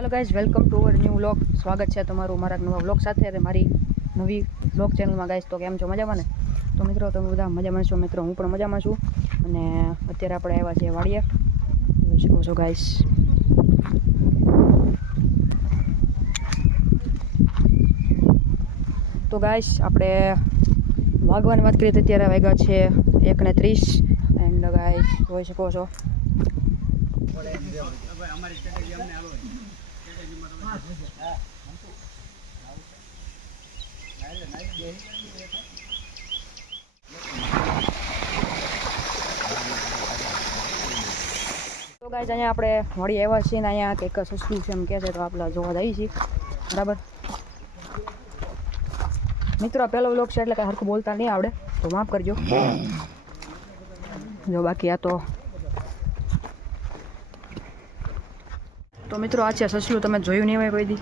Hello guys, welcome to our new vlog. स्वागत है तमारू मारा नवा व्लॉग साथे अने मारी नवी व्लॉग चेनल में। गाइज तो केम छो, मजामां ने? तो मित्रों तमे बधा मजामां छो? मित्रों हूँ पण मजामां छुं अने अत्यारे आपणे आव्या छीए वाडिये। જોઈ શકો છો ગાઈસ। તો ગાઈસ આપણે વાગવાની વાત કરીએ તો અત્યારે વાગ્યા છે 1:30 એન્ડ ગાઈસ જોઈ શકો છો तो गाइस अँ अपने वड़ी आव्या छीए ने अँ कंईक सस्તું છે એમ કહે છે तो આપણે જોવા જઈએ છીએ बराबर। मित्रों पहलो व्लॉग है એટલે हरखुं बोलता नहीं आवड़े तो माफ करजो जो बाकी आ तो मित्रों आ ससलू तमे जोयुं नहीं होय कोई दी।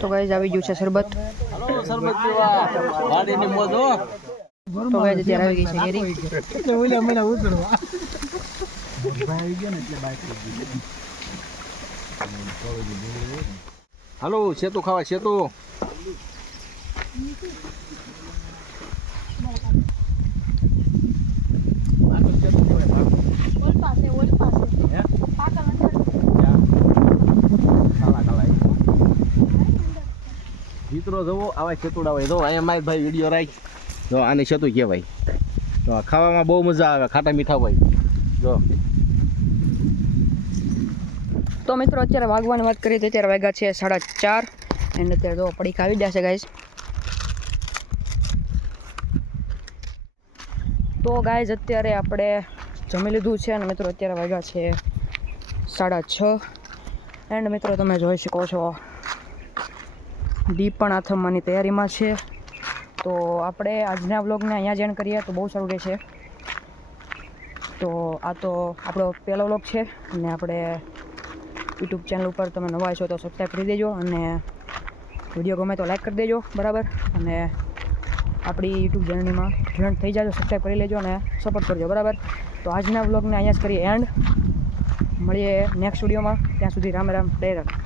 तो गाइस આવી ગયું છે શરબત। શરબત પીવા વાડીની મોજ હો। તો ગાઈસ અત્યારે આવી ગઈ છે કેરી એટલે ઓલા મહિના ઉતરવા ભાઈ ગયો ને એટલે બાઈક લઈ ગઈ। હાલો સેતુ ખાવા સેતુ। મિત્રો જવો આવા સેતુડા હોય જો અહીંયા મારી ભાઈ વિડીયો રાખ જો આને સેતુ કહેવાય। તો ખાવામાં બહુ મજા આવે ખાટા મીઠા હોય જો। तो मित्रों અત્યારે વાગવાની વાત કરીએ તો અત્યારે વાગ્યા છે 4:30 એન્ડ અત્યારે જો પડીકા આવી ગયા છે ગાઈસ। તો ગાઈસ અત્યારે આપણે જમી લીધું છે અને મિત્રો અત્યારે વાગ્યા છે 6:30 એન્ડ મિત્રો તમે જોઈ શકો છો દીપ પણ આથમવાની તૈયારીમાં છે। તો આપણે આજના વ્લોગને અહીંયા જ એન્ડ કરીએ તો બહુ સારું રહેશે। તો આ તો આપણો પહેલો વ્લોગ છે અને આપણે યુટ્યુબ ચેનલ ઉપર તમે નવા છો તો સબસ્ક્રાઈબ કરી દેજો અને વિડીયો ગમે તો લાઈક કરી દેજો બરાબર। અને આપણી યુટ્યુબ જર્નીમાં જોઈન્ટ થઈ જાજો, સબસ્ક્રાઈબ કરી લેજો અને સપોર્ટ કરજો બરાબર। તો આજના વ્લોગને અહીંયા જ કરીએ એન્ડ, મળીએ નેક્સ્ટ વિડીયોમાં। ત્યાં સુધી રામ રામ, જય રામ।